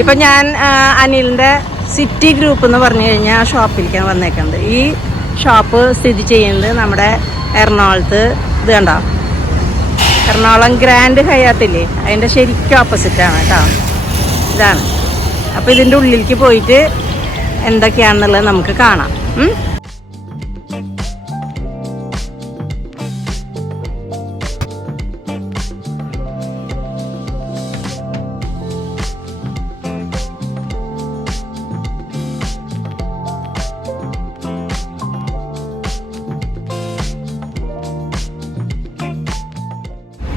ഇപ്പൊ ഞാൻ അനിലിന്റെ city group എന്ന് പറഞ്ഞു കഴിഞ്ഞാൽ ആ ഷോപ്പിലേക്കാണ് വന്നേക്കുന്നത് ഈ ഷോപ്പ് സ്ഥിതി ചെയ്യുന്നത് നമ്മുടെ എറണാകുളത്ത് ഇത് കണ്ടോ? എറണാകുളം ഗ്രാൻഡ് ഹയാത്തില്ലേ? അതിന്റെ ശരിക്കും ഓപ്പോസിറ്റ് ആണ് കേട്ടോ. ഇതാണ്. അപ്പോൾ ഇതിന്റെ ഉള്ളിലേക്ക് പോയിട്ട് എന്തൊക്കെയാണെന്നുള്ളത് നമുക്ക് കാണാം.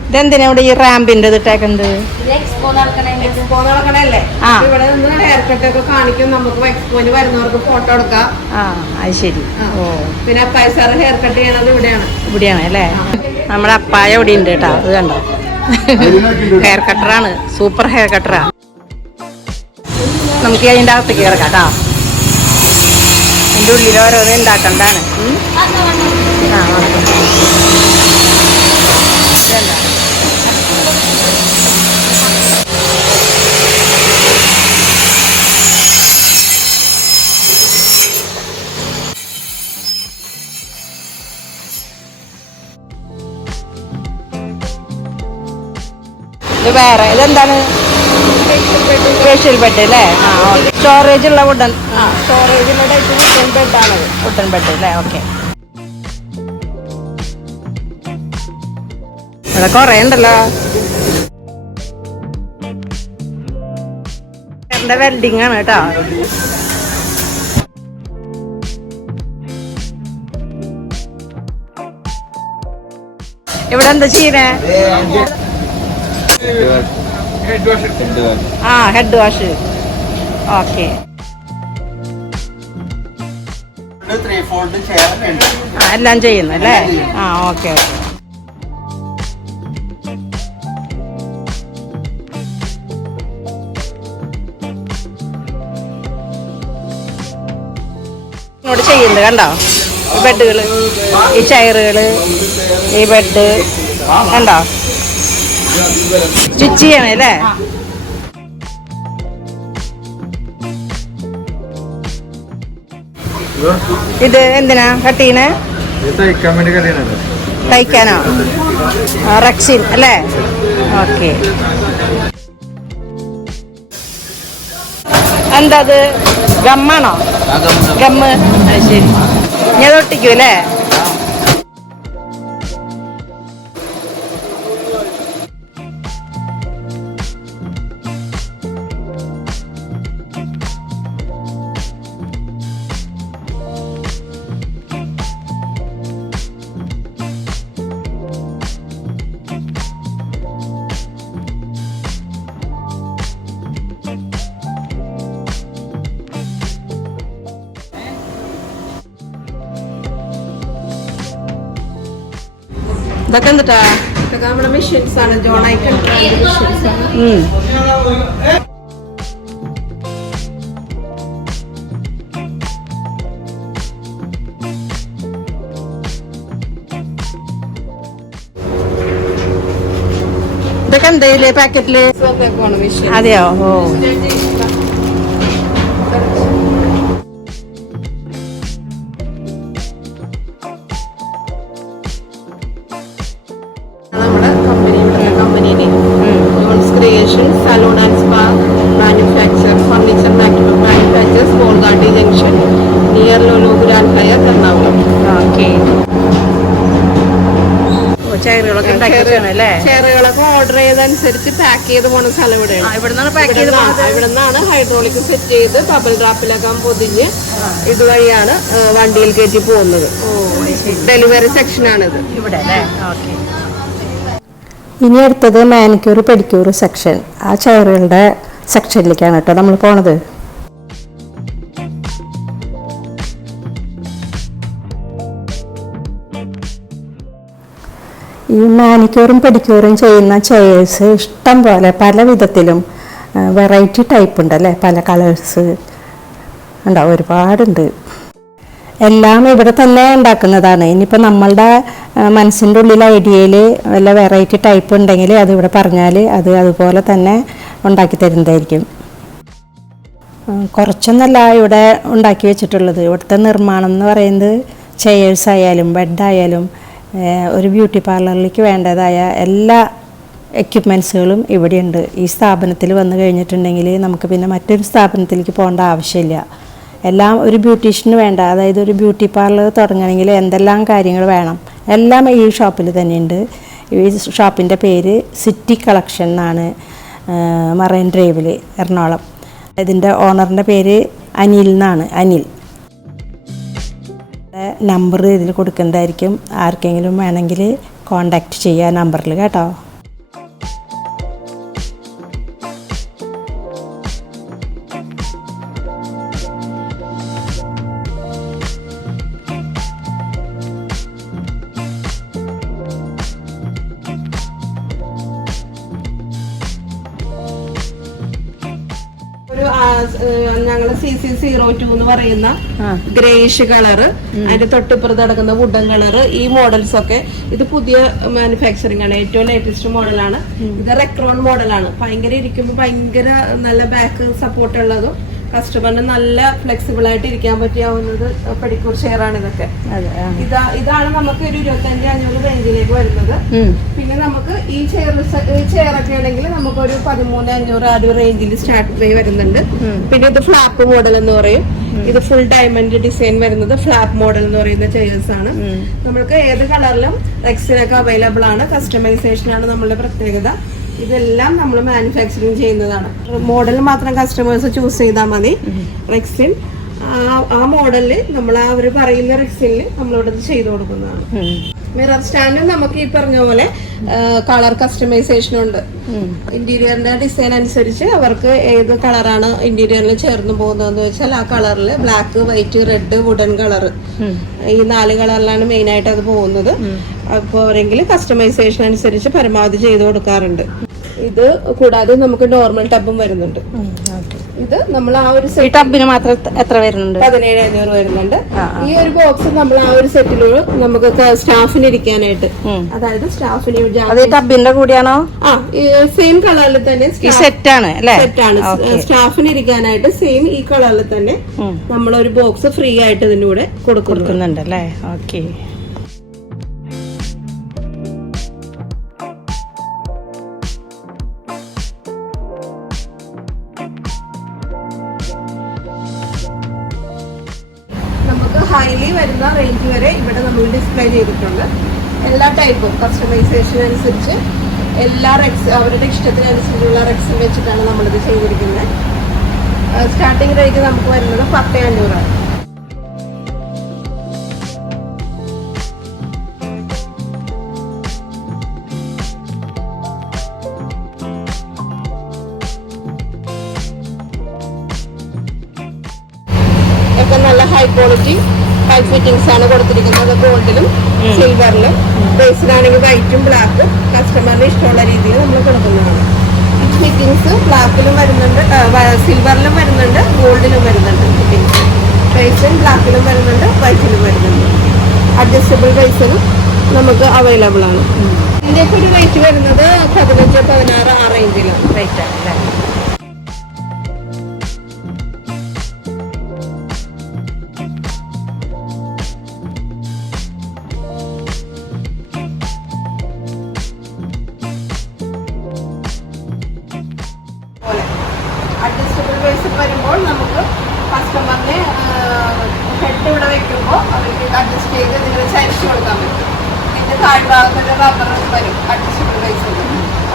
ഇതെന്തിനാ ഇവിടെ ഈ റാമ്പിന്റെ ഇട്ടേക്കുന്നത് എക്സ്പോ നടക്കണേന്റെ എക്സ്പോ നടക്കണല്ലേ? ആ. ഇവിടെ നിന്ന് ഹെയർ കട്ട് ഒക്കെ കാണിക്കും. നമുക്ക് എക്സ്പോന് വരുന്നവർക്ക് ഫോട്ടോ എടുക്കാം. ആ അത് ശരി. ആ. ഓ. പിന്നെ അപ്പായ സാറ് ഹെയർ കട്ട് ചെയ്യണത് ഇവിടെയാണ്. ഇവിടെയാണ് അല്ലേ? നമ്മുടെ അപ്പായ ഇവിടെ ഉണ്ട് കേട്ടോ. അത് കണ്ടോ? ഹെയർ കട്ടറാണ് സൂപ്പർ ഹെയർ കട്ടറാ നമുക്ക് അതിന്റെ അകത്തേക്ക് കിടക്കാം കേട്ടോ. എന്റെ ഉള്ളിൽ ഓരോന്ന് ഉണ്ടാക്കണ്ടാണ്. ആ ഓക്കെ. ഇത് വേറെ. ഇതെന്താണ്? ഫേഷ്യൽ ബെഡ് അല്ലേ? ആ സ്റ്റോറേജ് ഉള്ള വുഡൻ സ്റ്റോറേജ് ഉള്ള ടൈപ്പ് വുഡൻ ബെഡാണ് വുഡൻ ബെഡ് അല്ലേ? ഓക്കെ. ഇവിടെ കുറേ ഉണ്ടല്ലോ. വെൽഡിങ് ആണ് കേട്ടോ. ഇവിടെ എന്താ ചെയ്യണേ? ആ ഹെഡ് വാഷ് ഓക്കെ എല്ലാം ചെയ്യുന്നു അല്ലേ? ആ ഓക്കെ ഓക്കെ ഇങ്ങോട്ട് ചെയ്യുന്നത് കണ്ടോ? ബെഡുകൾ ഈ ചെയറുകൾ ഈ ബെഡ് കണ്ടോ? സ്റ്റിച്ച് ചെയ്യണേ അല്ലേ ഇത് എന്തിനാ കട്ട് ചെയ്യണേ തയ്ക്കാനോ റക്സിൻ അല്ലേ? ഓക്കെ. എന്താ അത്? ഗമ്മാണോ ഗമ്മ് ശരി. ഞാൻ ഒട്ടിക്കും അല്ലേ ഇതൊക്കെ എന്തിട്ടാ? ഇതൊക്കെ നമ്മുടെ മെഷീൻസ് ആണ്. ജോണൈക്കൺ മെഷീൻസ് ആണ്. ഇതൊക്കെ എന്തേൽ പാക്കറ്റിൽ അതെയോ? ഓ. കമ്പനിയുടെ Johns creation salon and spa manufacture furniture manufacture സ്പോൾഗാട്ടി junction near Lulu grand Hyatt Ernakulam okay ചെയറുകളൊക്കെ ചെയറുകളൊക്കെ ഓർഡർ ചെയ്തനുസരിച്ച് പാക്ക് ചെയ്ത് പോണ സ്ഥലം ഇവിടെ ഇവിടെയാണ് ഇവിടുന്നാണ് പാക്ക് ചെയ്ത് ഇവിടുന്നാണ് ഹൈഡ്രോളിക് സെറ്റ് ചെയ്ത് ബബിൾ ഡ്രാപ്പിലാക്കാൻ പൊതിഞ്ഞ് ഇതുവഴിയാണ് വണ്ടിയിൽ കയറ്റി പോകുന്നത്. ഡെലിവറി സെക്ഷനാണിത് ഇവിടെ അല്ലേ? ഓക്കെ ഇനി അടുത്തത് മാനിക്യൂർ പെഡിക്യൂർ സെക്ഷൻ ആ ചെയറുകളുടെ സെക്ഷനിലേക്കാണ് കേട്ടോ നമ്മൾ പോണത്. ഈ മാനിക്യൂറും പെഡിക്യൂറും ചെയ്യുന്ന ചെയേഴ്സ് ഇഷ്ടം പോലെ പല വിധത്തിലും വെറൈറ്റി ടൈപ്പ് ഉണ്ട് അല്ലേ പല കളേഴ്സ് ഉണ്ടാവും. ഒരുപാടുണ്ട്. എല്ലാം ഇവിടെ തന്നെ ഉണ്ടാക്കുന്നതാണ്. ഇനിയിപ്പോൾ നമ്മളുടെ മനസ്സിന്റെ ഉള്ളിൽ ഐഡിയയിൽ വല്ല വെറൈറ്റി ടൈപ്പ് ഉണ്ടെങ്കിൽ അത് ഇവിടെ പറഞ്ഞാൽ അത് അതുപോലെ തന്നെ ഉണ്ടാക്കി തരുന്നതായിരിക്കും. കുറച്ചൊന്നല്ല ഇവിടെ ഉണ്ടാക്കി വെച്ചിട്ടുള്ളത്. ഇവിടുത്തെ നിർമ്മാണം എന്ന് പറയുന്നത് ചെയേഴ്സ് ആയാലും ബെഡായാലും ഒരു ബ്യൂട്ടി പാർലറിലേക്ക് വേണ്ടതായ എല്ലാ എക്യുപ്മെൻസുകളും ഇവിടെയുണ്ട്. ഈ സ്ഥാപനത്തിൽ വന്നു കഴിഞ്ഞിട്ടുണ്ടെങ്കിൽ നമുക്ക് പിന്നെ മറ്റൊരു സ്ഥാപനത്തിലേക്ക് പോകേണ്ട ആവശ്യമില്ല. എല്ലാം ഒരു ബ്യൂട്ടീഷ്യന് വേണ്ട. അതായത് ഒരു ബ്യൂട്ടി പാർലർ തുടങ്ങണമെങ്കിൽ എന്തെല്ലാം കാര്യങ്ങൾ വേണം. എല്ലാം ഈ ഷോപ്പിൽ തന്നെയുണ്ട്. ഈ ഷോപ്പിന്റെ പേര് സിറ്റി കളക്ഷൻ എന്നാണ് മറൈൻ ഡ്രൈവിൽ എറണാകുളം. ഇതിന്റെ ഓണറിന്റെ പേര് അനിൽ എന്നാണ് അനിൽ. നമ്പർ ഇതിൽ കൊടുക്കുന്നതായിരിക്കും. ആർക്കെങ്കിലും വേണമെങ്കിൽ കോണ്ടാക്ട് ചെയ്യുക നമ്പറിൽ കേട്ടോ. ഞങ്ങൾ സി സി സീറോ ടു എന്ന് പറയുന്ന ഗ്രേഷ് കളറ് അതിന്റെ തൊട്ടിപ്പുറത്ത് നടക്കുന്ന വുഡൻ കളറ് ഈ മോഡൽസ് ഒക്കെ ഇത് പുതിയ മാനുഫാക്ചറിംഗ് ആണ്. ഏറ്റവും ലേറ്റസ്റ്റ് മോഡലാണ് ഇത് റെക്രോൺ മോഡലാണ് ഭയങ്കര ഇരിക്കുമ്പോൾ ഭയങ്കര നല്ല ബാക്ക് സപ്പോർട്ട് ഉള്ളതും കസ്റ്റമറിന് നല്ല ഫ്ലെക്സിബിൾ ആയിട്ട് ഇരിക്കാൻ പറ്റിയാവുന്നത് പെടിക്കൂർ ഷെയർ ആണ് ഇതൊക്കെ. ഇതാ ഇതാണ് നമുക്ക് ഒരു ഇരുപത്തഞ്ച് അഞ്ഞൂറ് റേഞ്ചിലേക്ക് വരുന്നത്. പിന്നെ നമുക്ക് ഈ ചെയർ ചെയർ ഒക്കെ ആണെങ്കിൽ നമുക്ക് ഒരു പതിമൂന്ന് അഞ്ഞൂറ് ആ ഒരു റേഞ്ചിൽ സ്റ്റാർട്ട് ചെയ്ത് വരുന്നുണ്ട്. പിന്നെ ഇത് ഫ്ലാപ്പ് മോഡൽ എന്ന് പറയും. ഇത് ഫുൾ ഡയമണ്ട് ഡിസൈൻ വരുന്നത് ഫ്ലാപ്പ് മോഡൽ എന്ന് പറയുന്ന ചെയേഴ്സ് ആണ്. നമ്മൾക്ക് ഏത് കളറിലും റെക്സിനൊക്കെ അവൈലബിൾ ആണ്. കസ്റ്റമൈസേഷൻ ആണ് നമ്മളുടെ പ്രത്യേകത. ഇതെല്ലാം നമ്മൾ മാനുഫാക്ചറിങ് ചെയ്യുന്നതാണ്. മോഡൽ മാത്രം കസ്റ്റമേഴ്സ് ചൂസ് ചെയ്താൽ മതി. റെക്സിൻ ആ- മോഡലിൽ നമ്മൾ ആ ഒരു പറയുന്ന റെക്സിനിൽ നമ്മളിവിടെ ചെയ്തു കൊടുക്കുന്നതാണ്. മിറർ സ്റ്റാൻഡും നമുക്ക് ഈ പറഞ്ഞ പോലെ കളർ കസ്റ്റമൈസേഷൻ ഉണ്ട്. ഇന്റീരിയറിന്റെ ഡിസൈൻ അനുസരിച്ച് അവർക്ക് ഏത് കളറാണ് ഇന്റീരിയറിൽ ചേർന്ന് പോകുന്നതെന്ന് വെച്ചാൽ ആ കളറിൽ black white red wooden colour ഈ നാല് കളറിലാണ് മെയിൻ ആയിട്ട് അത് പോകുന്നത്. അപ്പോൾ കസ്റ്റമൈസേഷൻ അനുസരിച്ച് പരമാവധി ചെയ്ത് കൊടുക്കാറുണ്ട്. ഇത് കൂടാതെ നമുക്ക് നോർമൽ ടബും വരുന്നുണ്ട്. ഇത് നമ്മൾ ആ ഒരു സെറ്റ് ടബിന് മാത്രം എത്ര- വരുന്നുണ്ട്? പതിനേഴ് അഞ്ഞൂറ് വരുന്നുണ്ട്. ഈ ഒരു ബോക്സ് നമ്മൾ ആ ഒരു സെറ്റിൽ നമുക്ക് സ്റ്റാഫിന് ഇരിക്കാനായിട്ട്. അതായത് സ്റ്റാഫിന് അത് ടബിന്റെ കൂടിയാണോ? ആ സെയിം കളറിൽ തന്നെ സെറ്റാണ് സെറ്റാണ് സ്റ്റാഫിന് ഇരിക്കാനായിട്ട് സെയിം ഈ കളറിൽ തന്നെ. നമ്മൾ ഒരു ബോക്സ് ഫ്രീ ആയിട്ട് ഇതിന്റെ കൂടെ കൊടുക്കുന്നു കൊടുക്കുന്നുണ്ട് അല്ലേ? ഓക്കെ നമുക്ക് ഹൈലി വരുന്ന റേഞ്ച് വരെ ഇവിടെ നമ്മൾ ഡിസ്പ്ലേ ചെയ്തിട്ടുണ്ട്. എല്ലാ ടൈപ്പും കസ്റ്റമൈസേഷൻ അനുസരിച്ച് എല്ലാ റെക്സ് അവരുടെ ഇഷ്ടത്തിനനുസരിച്ചുള്ള റെക്സും വെച്ചിട്ടാണ് നമ്മളിത് ചെയ്തിരിക്കുന്നത്. സ്റ്റാർട്ടിംഗ് റേറ്റ് നമുക്ക് വരുന്നത് പത്ത് അഞ്ഞൂറാണ്. ഹൈ ക്വാളിറ്റി പൈപ്പ് ഫിറ്റിംഗ്സ് ആണ് കൊടുത്തിരിക്കുന്നത്. ഗോൾഡിലും സിൽവറിലും ബേസിലാണെങ്കിൽ വൈറ്റും ബ്ലാക്കും കസ്റ്റമറിന് ഇഷ്ടമുള്ള രീതിയിൽ നമ്മൾ കൊടുക്കുന്നതാണ്. ഫിറ്റിംഗ്സ് ബ്ലാക്കിലും വരുന്നുണ്ട്. സിൽവറിലും വരുന്നുണ്ട്. ഗോൾഡിലും വരുന്നുണ്ട് ഫിറ്റിംഗ്സ് ബേസും ബ്ലാക്കിലും വരുന്നുണ്ട്. വൈറ്റിലും വരുന്നുണ്ട്. അഡ്ജസ്റ്റബിൾ ബേസിലും നമുക്ക് അവൈലബിൾ ആണ്. ഇതിന്റെയൊക്കെ ഒരു റേറ്റ് വരുന്നത് പതിനഞ്ച് പതിനാറ് ആ റേഞ്ചിലും റേറ്റ് ആണ് വരുമ്പോൾ നമുക്ക് കസ്റ്റമറിനെ ഹെഡ് ഇവിടെ വെക്കുമ്പോൾ അവർക്ക് അഡ്ജസ്റ്റ് ചെയ്ത് നിങ്ങൾ ചരിച്ചു കൊടുക്കാൻ പറ്റും. ഇതിന്റെ താഴ്ഭാഗത്തൊരു റബ്ബർ വരും അഡ്ജസ്റ്റബിൾ ബേസിൽ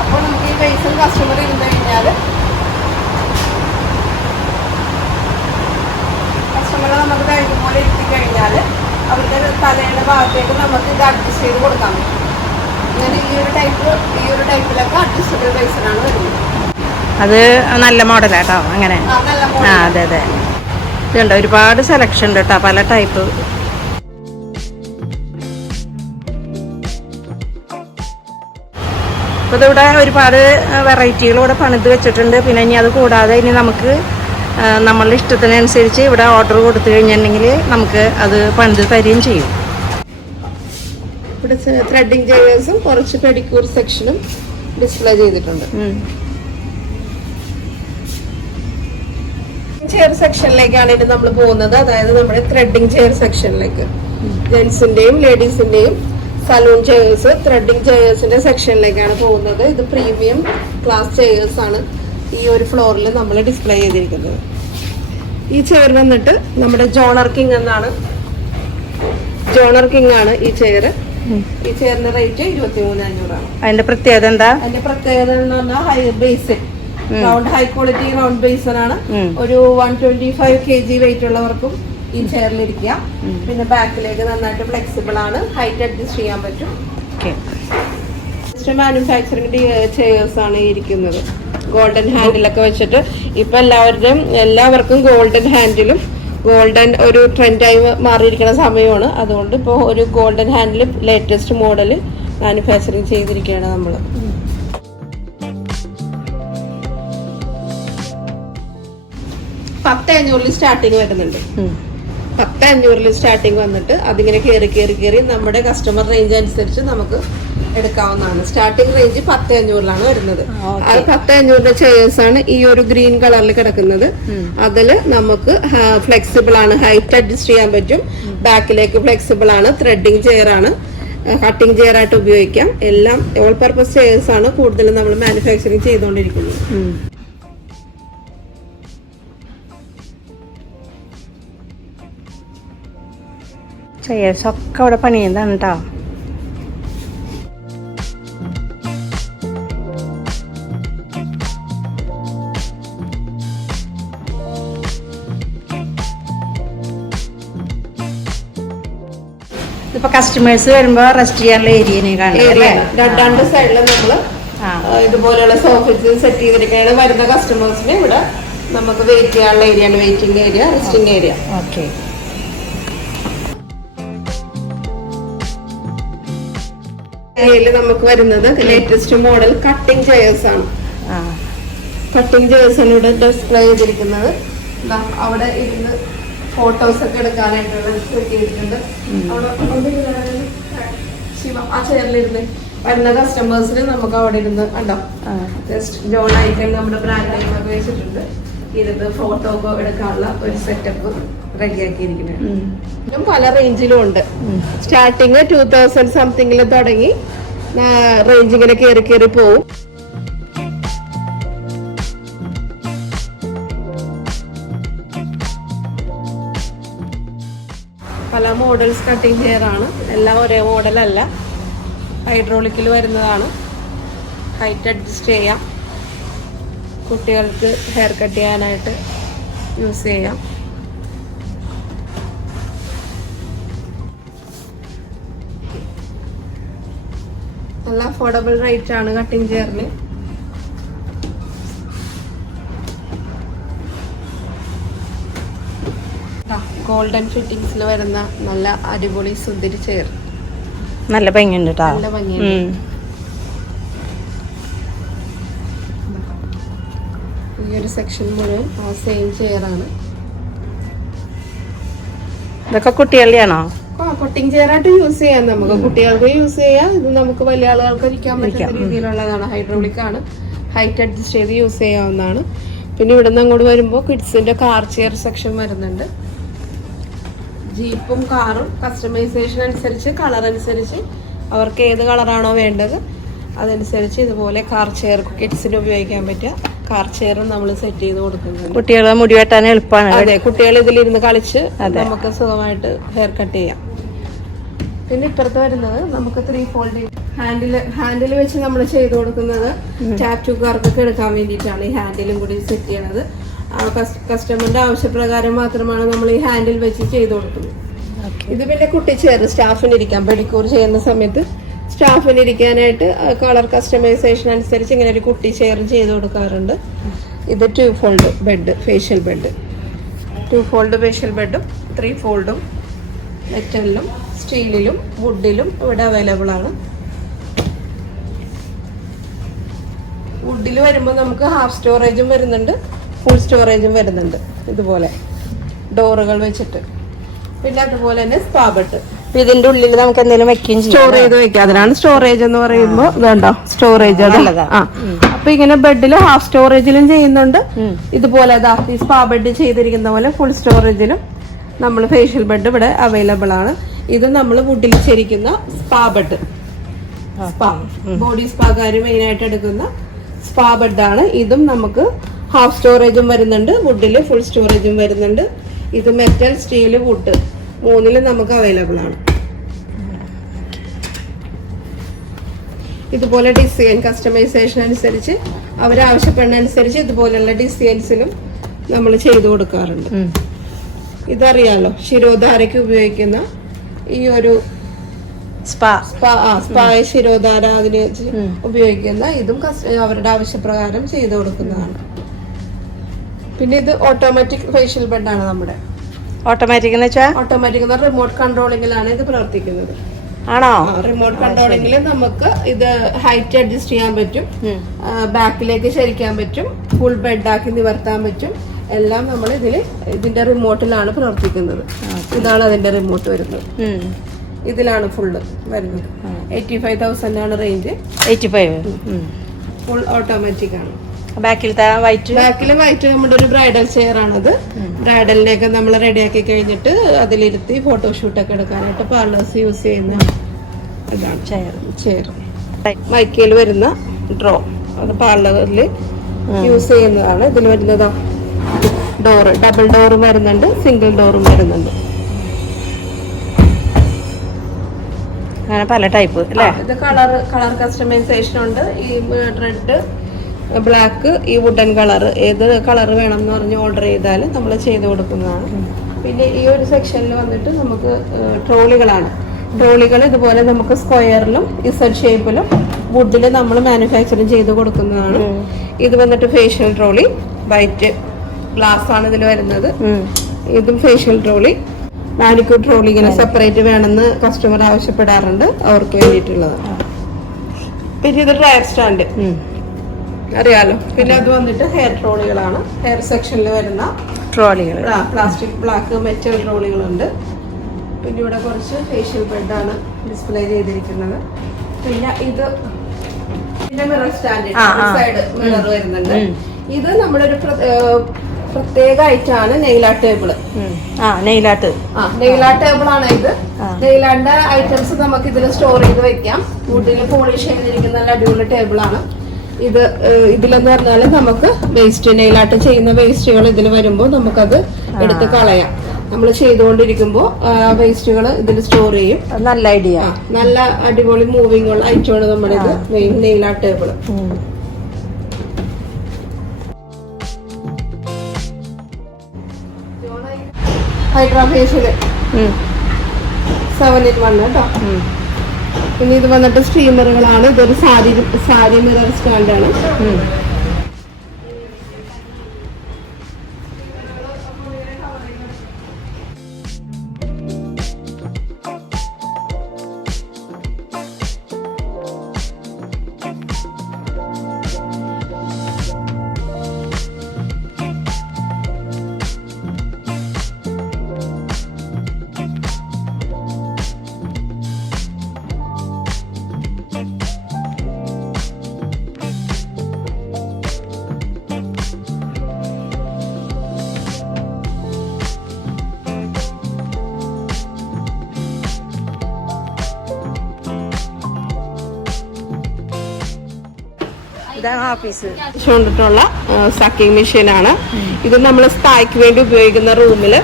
അപ്പോൾ നമുക്ക് ഈ ബേസിൽ കസ്റ്റമർ ഇരുന്ന് കഴിഞ്ഞാൽ കസ്റ്റമറെ നമുക്ക് കഴിഞ്ഞ പോലെ ഇരുത്തി കഴിഞ്ഞാൽ അവരുടെ തലയുടെ ഭാഗത്തേക്ക് നമുക്ക് ഇത് അഡ്ജസ്റ്റ് ചെയ്ത് കൊടുക്കാൻ പറ്റും. ഇങ്ങനെ ഈ ഒരു ടൈപ്പ് ഈ ഒരു ടൈപ്പിലൊക്കെ അഡ്ജസ്റ്റബിൾ ബേസിലാണ് വരുന്നത്. അത് നല്ല മോഡലാട്ടോ അങ്ങനെ. ആ. അതെ അതെ. ഇതുണ്ട് ഒരുപാട് സെലക്ഷൻ ഉണ്ട് കേട്ടോ പല ടൈപ്പ് അപ്പോൾ ഇതിവിടെ ഒരുപാട് വെറൈറ്റികൾ ഇവിടെ പണിത് വെച്ചിട്ടുണ്ട്. പിന്നെ ഇനി അത് കൂടാതെ ഇനി നമുക്ക് നമ്മളുടെ ഇഷ്ടത്തിനനുസരിച്ച് ഇവിടെ ഓർഡർ കൊടുത്തു കഴിഞ്ഞിട്ടുണ്ടെങ്കിൽ നമുക്ക് അത് പണിത് തരികയും ചെയ്യും. ഇവിടെ ത്രെഡിങ് ജയേഴ്സും കുറച്ച് പെഡിക്യൂർ സെക്ഷനും ഡിസ്പ്ലേ ചെയ്തിട്ടുണ്ട്. ചെയർ സെക്ഷനിലേക്കാണ് ഇനി നമ്മൾ പോകുന്നത്. അതായത് നമ്മുടെ ത്രെഡിങ് ചെയർ സെക്ഷനിലേക്ക് ജെന്റ്സിന്റെയും ലേഡീസിന്റെയും സലൂൺ ചെയേഴ്സ് ത്രെഡിങ് ചെയേഴ്സിന്റെ സെക്ഷനിലേക്കാണ് പോകുന്നത്. ഇത് പ്രീമിയം ക്ലാസ് ചെയേഴ്സ് ആണ് ഈ ഒരു ഫ്ലോറിൽ നമ്മൾ ഡിസ്പ്ലേ ചെയ്തിരിക്കുന്നത്. ഈ ചെയർ വന്നിട്ട് നമ്മുടെ ജോണർ കിങ് എന്നാണ്. ജോണർ കിങ് ആണ് ഈ ചെയർ ഈ ചെയറിന്റെ റേറ്റ് ഇരുപത്തി മൂന്ന് അഞ്ഞൂറാണ്. അതിന്റെ പ്രത്യേകത എന്താ? അതിന്റെ പ്രത്യേകത എന്ന് പറഞ്ഞാൽ high basin round high quality round basin ആണ്. ഒരു one twenty five K G weight ഉള്ളവർക്കും ഈ ചെയറിൽ ഇരിക്കാം പിന്നെ ബാക്കിലേക്ക് നന്നായിട്ട് ഫ്ലെക്സിബിൾ ആണ്. ഹൈറ്റ് അഡ്ജസ്റ്റ് ചെയ്യാൻ പറ്റും. മാനുഫാക്ചറിംഗ് ചെയേഴ്സ് ആണ് ഈ ഇരിക്കുന്നത്. ഗോൾഡൻ ഹാൻഡിലൊക്കെ വെച്ചിട്ട് ഇപ്പൊ എല്ലാവരുടെയും എല്ലാവർക്കും ഗോൾഡൻ ഹാൻഡിലും ഗോൾഡൻ ഒരു ട്രെൻഡായി മാറിയിരിക്കുന്ന സമയമാണ്. അതുകൊണ്ട് ഇപ്പോൾ ഒരു golden handle latest model manufacturing ചെയ്തിരിക്കുകയാണ് നമ്മൾ പത്ത് അഞ്ഞൂറിൽ സ്റ്റാർട്ടിങ് വരുന്നുണ്ട്. പത്ത് അഞ്ഞൂറിൽ സ്റ്റാർട്ടിങ് വന്നിട്ട് അതിങ്ങനെ കയറി കയറി കയറി നമ്മുടെ കസ്റ്റമർ റേഞ്ച് അനുസരിച്ച് നമുക്ക് എടുക്കാവുന്നതാണ്. സ്റ്റാർട്ടിംഗ് റേഞ്ച് പത്ത് അഞ്ഞൂറിലാണ് വരുന്നത് അത് പത്ത് അഞ്ഞൂറിന്റെ ചെയേഴ്സ് ആണ് ഈ ഒരു ഗ്രീൻ കളറിൽ കിടക്കുന്നത്. അതിൽ നമുക്ക് ഫ്ലെക്സിബിൾ ആണ്. ഹൈറ്റ് അഡ്ജസ്റ്റ് ചെയ്യാൻ പറ്റും. ബാക്കിലേക്ക് ഫ്ലെക്സിബിൾ ആണ്. ത്രെഡിങ് ചെയർ ആണ്. കട്ടിംഗ് ചെയർ ആയിട്ട് ഉപയോഗിക്കാം. എല്ലാം ഓൾ പർപ്പസ് ചെയേഴ്സ് ആണ് കൂടുതലും നമ്മൾ മാനുഫാക്ചറിങ് ചെയ്തുകൊണ്ടിരിക്കുന്നത്. ചെയേഴ്സ് ഒക്കെ അവിടെ പണിയുന്നതാണ് കേട്ടോ ഇപ്പൊ കസ്റ്റമേഴ്സ് വരുമ്പോ റെസ്റ്റ് ചെയ്യാനുള്ള ഏരിയനെ കാണുന്നത് രണ്ട് സൈഡിലും നമ്മൾ ഇതുപോലെയുള്ള സോഫീസ് സെറ്റ് ചെയ്തിരിക്കുന്നത് വരുന്ന കസ്റ്റമേഴ്സിന് ഇവിടെ നമുക്ക് വെയിറ്റ് ചെയ്യാനുള്ള ഏരിയ ആണ് waiting area resting area okay ഏരിയയിൽ നമുക്ക് വരുന്നത് ലേറ്റസ്റ്റ് മോഡൽ കട്ടിംഗ് ചെയേഴ്സ് ആണ്. കട്ടിംഗ് ചെയേഴ്സ് ആണ് ഇവിടെ ഡിസ്പ്ലേ ചെയ്തിരിക്കുന്നത്. അവിടെ ഇരുന്ന് ഫോട്ടോസ് ഒക്കെ എടുക്കാനായിട്ടുള്ള സെറ്റ് ചെയ്തിട്ടുണ്ട്. ശിവ ആ ചെയറിലിരുന്ന് വരുന്ന കസ്റ്റമേഴ്സിന് നമുക്ക് അവിടെ ഇരുന്ന് കണ്ടോ? ജസ്റ്റ് ജോൺ ഐറ്റം നമ്മുടെ ബ്രാൻഡ് ഒക്കെ വെച്ചിട്ടുണ്ട്. ഇതിന്റെ ഫോട്ടോ ഒക്കെ എടുക്കാനുള്ള ഒരു സെറ്റപ്പ് റെഡിയാക്കിയിരിക്കുന്നത്. പല റേഞ്ചിലും ഉണ്ട്. സ്റ്റാർട്ടിങ് ടൂ തൗസൻഡ് സംതിങ്ങിൽ തുടങ്ങി റേഞ്ച് ഇങ്ങനെ കയറി കയറി പോവും. പല മോഡൽസ് കട്ടിങ് ഹെയർ ആണ്. എല്ലാം ഒരേ മോഡലല്ല ഹൈഡ്രോളിക്കിൽ വരുന്നതാണ്. ഹൈറ്റ് അഡ്ജസ്റ്റ് ചെയ്യാം. കുട്ടികൾക്ക് ഹെയർ കട്ട് ചെയ്യാനായിട്ട് യൂസ് ചെയ്യാം. നല്ല അഫോർഡബിൾ റേറ്റ് ആണ് കട്ടിങ് ചെയറിന് ഗോൾഡൻ ഫിറ്റിംഗ്സിൽ വരുന്ന നല്ല അടിപൊളി സുന്ദരി ചെയർ നല്ല ഭംഗിയുണ്ട് കേട്ടോ നല്ല ഭംഗിയുണ്ട്. ഈ ഒരു സെക്ഷൻ മുഴുവൻ ആ സെയിം ചെയറാണ് ഇതൊക്കെ കുട്ടികളുടെയാണോ? ആ ആയിട്ട് യൂസ് ചെയ്യാം നമുക്ക്. കുട്ടികൾക്ക് യൂസ് ചെയ്യാം. ഇത് നമുക്ക് വലിയ ആളുകൾക്ക് ഇരിക്കാൻ പറ്റുന്ന രീതിയിലുള്ളതാണ്. ഹൈഡ്രോളിക് ആണ്. ഹൈറ്റ് അഡ്ജസ്റ്റ് ചെയ്ത് യൂസ് ചെയ്യാവുന്നതാണ്. പിന്നെ ഇവിടെ നിന്ന് അങ്ങോട്ട് വരുമ്പോൾ കിഡ്സിന്റെ കാർ ചെയർ സെക്ഷൻ വരുന്നുണ്ട്. ജീപ്പും കാറും കസ്റ്റമൈസേഷൻ അനുസരിച്ച് കളർ അനുസരിച്ച് അവർക്ക് ഏത് കളറാണോ വേണ്ടത് അതനുസരിച്ച് ഇതുപോലെ കാർ ചെയർ കിഡ്സിന് ഉപയോഗിക്കാൻ പറ്റുക. കാർ ചെയറും നമ്മൾ സെറ്റ് ചെയ്ത് കൊടുക്കുന്നുണ്ട്. കുട്ടികളെ മുടി വെട്ടാൻ എളുപ്പമാണ് അതെ കുട്ടികൾ ഇതിലിരുന്ന് കളിച്ച് നമുക്ക് സുഖമായിട്ട് ഹെയർ കട്ട് ചെയ്യാം. പിന്നെ ഇപ്പുറത്ത് വരുന്നത് നമുക്ക് ത്രീ ഫോൾഡ് ഹാൻഡിൽ ഹാൻഡിൽ വെച്ച് നമ്മൾ ചെയ്ത് കൊടുക്കുന്നത് ടാറ്റൂക്കാർക്കൊക്കെ എടുക്കാൻ വേണ്ടിയിട്ടാണ് ഈ ഹാൻഡിലും കൂടി സെറ്റ് ചെയ്യണത്. കസ്റ്റമറിന്റെ ആവശ്യപ്രകാരം മാത്രമാണ് നമ്മൾ ഈ ഹാൻഡിൽ വെച്ച് ചെയ്ത് കൊടുക്കുന്നത്. ഇത് പിന്നെ കുട്ടി ചേർന്ന് സ്റ്റാഫിന് ഇരിക്കാം. പെഡിക്യൂർ ചെയ്യുന്ന സമയത്ത് സ്റ്റാഫിന് ഇരിക്കാനായിട്ട് കളർ കസ്റ്റമൈസേഷൻ അനുസരിച്ച് ഇങ്ങനെ ഒരു കുട്ടി ചെയർ ചെയ്ത് കൊടുക്കാറുണ്ട്. ഇത് two fold bed facial bed two fold facial ബെഡും three ഫോൾഡും മെറ്റലിലും സ്റ്റീലിലും വുഡിലും ഇവിടെ അവൈലബിൾ ആണ്. വുഡിൽ വരുമ്പോൾ നമുക്ക് ഹാഫ് സ്റ്റോറേജും വരുന്നുണ്ട് ഫുൾ സ്റ്റോറേജും വരുന്നുണ്ട്. ഇതുപോലെ ഡോറുകൾ വെച്ചിട്ട്. പിന്നെ അതുപോലെ തന്നെ സ്പാബട്ട് ഇതിന്റെ ഉള്ളിൽ നമുക്ക് എന്തെങ്കിലും വെക്കുകയും സ്റ്റോർ ചെയ്ത് വെക്കാം അതിനാണ് സ്റ്റോറേജ് എന്ന് പറയുമ്പോ വേണ്ടോ? സ്റ്റോറേജ് അപ്പൊ ഇങ്ങനെ ബെഡിൽ ഹാഫ് സ്റ്റോറേജിലും ചെയ്യുന്നുണ്ട്. ഇതുപോലെ സ്പാ ബെഡ് ചെയ്തിരിക്കുന്ന പോലെ ഫുൾ സ്റ്റോറേജിലും നമ്മൾ ഫേഷ്യൽ ബെഡ് ഇവിടെ അവൈലബിൾ ആണ്. ഇത് നമ്മൾ വുഡിൽ ചരിക്കുന്ന spa bed. Spa. Body main ആയിട്ട് എടുക്കുന്ന സ്പാ ബെഡാണ് ഇതും നമുക്ക് ഹാഫ് സ്റ്റോറേജും വരുന്നുണ്ട്. വുഡിൽ ഫുൾ സ്റ്റോറേജും വരുന്നുണ്ട്. ഇത് മെറ്റൽ സ്റ്റീൽ വുഡ് മൂന്നിലും നമുക്ക് അവൈലബിൾ ആണ്. ഇതുപോലെ ഡിസൈൻ കസ്റ്റമൈസേഷൻ അനുസരിച്ച് അവർ ആവശ്യപ്പെടുന്ന അനുസരിച്ച് ഇതുപോലെയുള്ള ഡിസൈൻസിലും നമ്മൾ ചെയ്തു കൊടുക്കാറുണ്ട്. ഇതറിയാലോ ശിരോധാരയ്ക്ക് ഉപയോഗിക്കുന്ന ഈ ഒരു സ്പാ. സ്പാ ആ സ്പായ ശിരോധാര അതിന് ഉപയോഗിക്കുന്ന ഇതും അവരുടെ ആവശ്യപ്രകാരം ചെയ്തു കൊടുക്കുന്നതാണ്. പിന്നെ ഇത് ഓട്ടോമാറ്റിക് ഫേഷ്യൽ ബെഡ് ആണ് നമ്മുടെ. ഓട്ടോമാറ്റിക് എന്ന് വെച്ചാൽ ഓട്ടോമാറ്റിക് റിമോട്ട് കൺട്രോളിങ്ങിലാണ് ഇത് പ്രവർത്തിക്കുന്നത്. ആണോ? റിമോട്ട് കൺട്രോളിങ്ങിൽ നമുക്ക് ഇത് ഹൈറ്റ് അഡ്ജസ്റ്റ് ചെയ്യാൻ പറ്റും. ബാക്കിലേക്ക് ശരിക്കാൻ പറ്റും. ഫുൾ ബെഡ് ആക്കി നിവർത്താൻ പറ്റും. എല്ലാം നമ്മൾ ഇതിൽ ഇതിന്റെ റിമോട്ടിലാണ് പ്രവർത്തിക്കുന്നത്. ഇതാണ് അതിന്റെ റിമോട്ട് വരുന്നത്. ഇതിലാണ് ഫുള്ള് വരുന്നത്. എയ്റ്റി ഫൈവ് തൗസൻഡ് ആണ് range eighty five full automatic ആണ്. ബാക്കിലത്തെ വൈറ്റ് ബാക്കിൽ വൈറ്റ് നമ്മുടെ ഒരു ബ്രൈഡൽ ചെയർ ആണത്. ബ്രൈഡലിനെയൊക്കെ നമ്മൾ റെഡിയാക്കി കഴിഞ്ഞിട്ട് അതിലിരുത്തി ഫോട്ടോഷൂട്ടൊക്കെ എടുക്കാനായിട്ട് പാർലേഴ്സ് യൂസ് ചെയ്യുന്ന ഇതാണ്. ചെയർ ചെയർ മൈക്കയിൽ വരുന്ന ഡ്രോ അത് പാർലറിൽ യൂസ് ചെയ്യുന്നതാണ്. ഇതിൽ വരുന്നതോ. ഡോറ് ഡബിൾ ഡോറും വരുന്നുണ്ട് സിംഗിൾ ഡോറും വരുന്നുണ്ട്. അങ്ങനെ പല ടൈപ്പ് അല്ലേ? ഇത് കളർ കളർ കസ്റ്റമൈസേഷൻ ഉണ്ട്. ഈ റെഡ് ബ്ലാക്ക് ഈ വുഡൻ കളർ ഏത് കളർ വേണം എന്ന് പറഞ്ഞ് ഓർഡർ ചെയ്താൽ നമ്മൾ ചെയ്ത് കൊടുക്കുന്നതാണ്. പിന്നെ ഈ ഒരു സെക്ഷനിൽ വന്നിട്ട് നമുക്ക് ട്രോളികളാണ്. ട്രോളികൾ ഇതുപോലെ നമുക്ക് സ്ക്വയറിലും ഇസഡ് ഷേപ്പിലും വുഡിൽ നമ്മൾ മാനുഫാക്ചറിങ് ചെയ്ത് കൊടുക്കുന്നതാണ്. ഇത് വന്നിട്ട് ഫേഷ്യൽ ട്രോളി വൈറ്റ് ഗ്ലാസ് ആണ് ഇതിൽ വരുന്നത്. ഇതും ഫേഷ്യൽ ട്രോളി മാനിക്യൂർ ട്രോളി ഇങ്ങനെ സെപ്പറേറ്റ് വേണമെന്ന് കസ്റ്റമർ ആവശ്യപ്പെടാറുണ്ട്. അവർക്ക് വേണ്ടിയിട്ടുള്ളത്. പിന്നെ ഇത് ഡ്രയർ സ്റ്റാൻഡ് അറിയാലോ. പിന്നെ അത് വന്നിട്ട് ഹെയർ ട്രോളികളാണ് ഹെയർ സെക്ഷനിൽ വരുന്ന ട്രോളികൾ പ്ലാസ്റ്റിക് ബ്ലാക്ക് മെറ്റൽ ട്രോളികളുണ്ട് പിന്നെ ഇവിടെ കുറച്ച് ഫേഷ്യൽ ബെഡാണ് ഡിസ്പ്ലേ ചെയ്തിരിക്കുന്നത്. പിന്നെ ഇത് പിന്നെ മിറർ സ്റ്റാൻഡ്. സൈഡ് മിറർ വരുന്നുണ്ട്. ഇത് നമ്മുടെ ഒരു പ്ര- ഏർ പ്രത്യേക ഐറ്റാണ് നെയിലാ ടേബിൾ ആ നെയിലാട്ട് ആ നെയിലാ ടേബിൾ ആണ് ഇത്. നെയിലാന്റെ ഐറ്റംസ് നമുക്ക് ഇതിൽ സ്റ്റോർ ചെയ്ത് വെക്കാം. വുഡിൽ പോളിഷ് ചെയ്തിരിക്കുന്ന നല്ല അടിപൊളി ടേബിൾ ആണ്. ഇത് ഇതിലെന്ന് പറഞ്ഞാൽ നമുക്ക് വേസ്റ്റ് നെയിലാട്ട് ചെയ്യുന്ന വേസ്റ്റുകൾ ഇതിൽ വരുമ്പോൾ നമുക്കത് എടുത്ത് കളയാം. നമ്മൾ ചെയ്തുകൊണ്ടിരിക്കുമ്പോൾ വേസ്റ്റുകൾ ഇതിൽ സ്റ്റോർ ചെയ്യും. നല്ല ഐഡിയ നല്ല അടിപൊളി മൂവിംഗ് ഉള്ള ഐറ്റമാണ് നമ്മുടെ ഇത് നെയിലാ table hydrafacial. Seven in one കേട്ടോ പിന്നെ ഇത് വന്നിട്ട് സ്ട്രീമറുകളാണ് ഇതൊരു സാരി സാരി മിറർ സ്റ്റാൻഡാണ് ഇതാണ് ഓഫീസ് കൊണ്ടിട്ടുള്ള സക്കിംഗ് മെഷീനാണ് ഇത് നമ്മൾ സ്പായ്ക്ക് വേണ്ടി ഉപയോഗിക്കുന്ന റൂമിൽ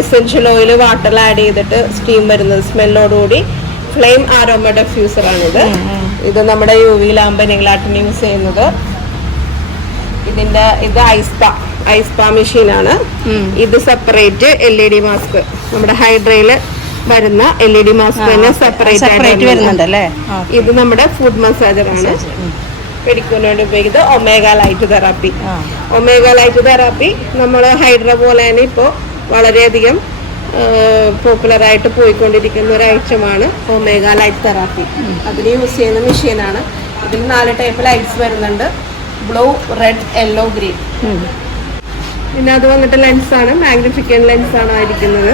എസെൻഷ്യൽ ഓയിൽ വാട്ടർ ആഡ് ചെയ്തിട്ട് സ്റ്റീം വരുന്നത് സ്മെല്ലോടുകൂടി ഫ്ലെയിം ആരോമ ഡെഫ്യൂസർ ആണിത്. ഇത് നമ്മുടെ യു വി ലാമ്പനങ്ങളായിട്ട് യൂസ് ചെയ്യുന്നത്. ഇതിന്റെ ഇത് ഐസ്പ ഐസ്പ മെഷീനാണ് ഇത് separate L E D mask നമ്മുടെ ഹൈഡ്രയിൽ വരുന്ന എൽ ഇ ഡി മാസ്ക് തന്നെ സെപ്പറേറ്റ് സെപ്പറേറ്റ് വരുന്നുണ്ടല്ലേ? ഇത് നമ്മുടെ ഫുഡ് മസാജർ ആണ്. പെഡിക്യൂറിന് വേണ്ടി ഉപയോഗിക്കുന്നത് omega light therapy omega light therapy നമ്മൾ ഹൈഡ്ര പോലെ തന്നെ ഇപ്പോൾ വളരെയധികം പോപ്പുലർ ആയിട്ട് പോയിക്കൊണ്ടിരിക്കുന്ന ഒരു ഐറ്റമാണ് ഒമേഗ ലൈറ്റ് തെറാപ്പി അതിന് യൂസ് ചെയ്യുന്ന മെഷീനാണ് ഇതിൽ നാല് ടൈപ്പ് ലൈറ്റ്സ് വരുന്നുണ്ട്. ബ്ലൂ റെഡ് യെല്ലോ ഗ്രീൻ പിന്നെ അത് വന്നിട്ട് ലെൻസാണ് മാഗ്നിഫിക്കൻ ലെൻസാണ് ആയിരിക്കുന്നത്.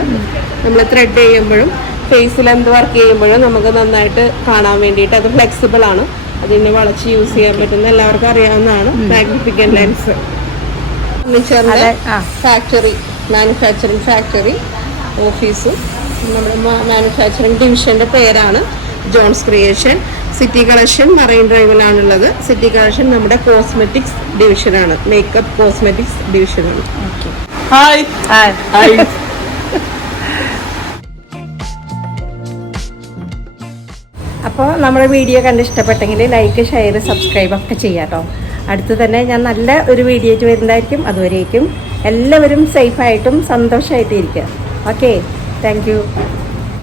നമ്മൾ ത്രെഡ് ചെയ്യുമ്പോഴും ഫേസിൽ എന്ത് വർക്ക് ചെയ്യുമ്പോഴും നമുക്ക് നന്നായിട്ട് കാണാൻ വേണ്ടിയിട്ട് അത് ഫ്ലെക്സിബിൾ ആണ്. അതിനെ വളച്ച് യൂസ് ചെയ്യാൻ പറ്റുന്ന എല്ലാവർക്കും അറിയാവുന്നതാണ് മാഗ്നിഫിക്കൻ ലെൻസ് ഫർണിച്ചറിന്റെ ഫാക്ടറി മാനുഫാക്ചറിങ് ഫാക്ടറി ഓഫീസ് നമ്മുടെ മാനുഫാക്ചറിങ് ഡിവിഷന്റെ പേരാണ് Johns creation city collection marine ഡ്രൈവിലാണുള്ളത് city collection നമ്മുടെ കോസ്മെറ്റിക്സ് ഡിവിഷനാണ് മേക്കപ്പ് കോസ്മെറ്റിക്സ് ഡിവിഷനാണ് ഹായ് ഹായ് അപ്പോൾ നമ്മുടെ വീഡിയോ കണ്ട് ഇഷ്ടപ്പെട്ടെങ്കിൽ ലൈക്ക് ഷെയർ സബ്സ്ക്രൈബ് ഒക്കെ ചെയ്യാം അടുത്ത് തന്നെ ഞാൻ നല്ല ഒരു വീഡിയോ ആയിട്ട് വരുന്നതായിരിക്കും. അതുവരേക്കും എല്ലാവരും സേഫായിട്ടും സന്തോഷമായിട്ടും ഇരിക്കുക. Okay thank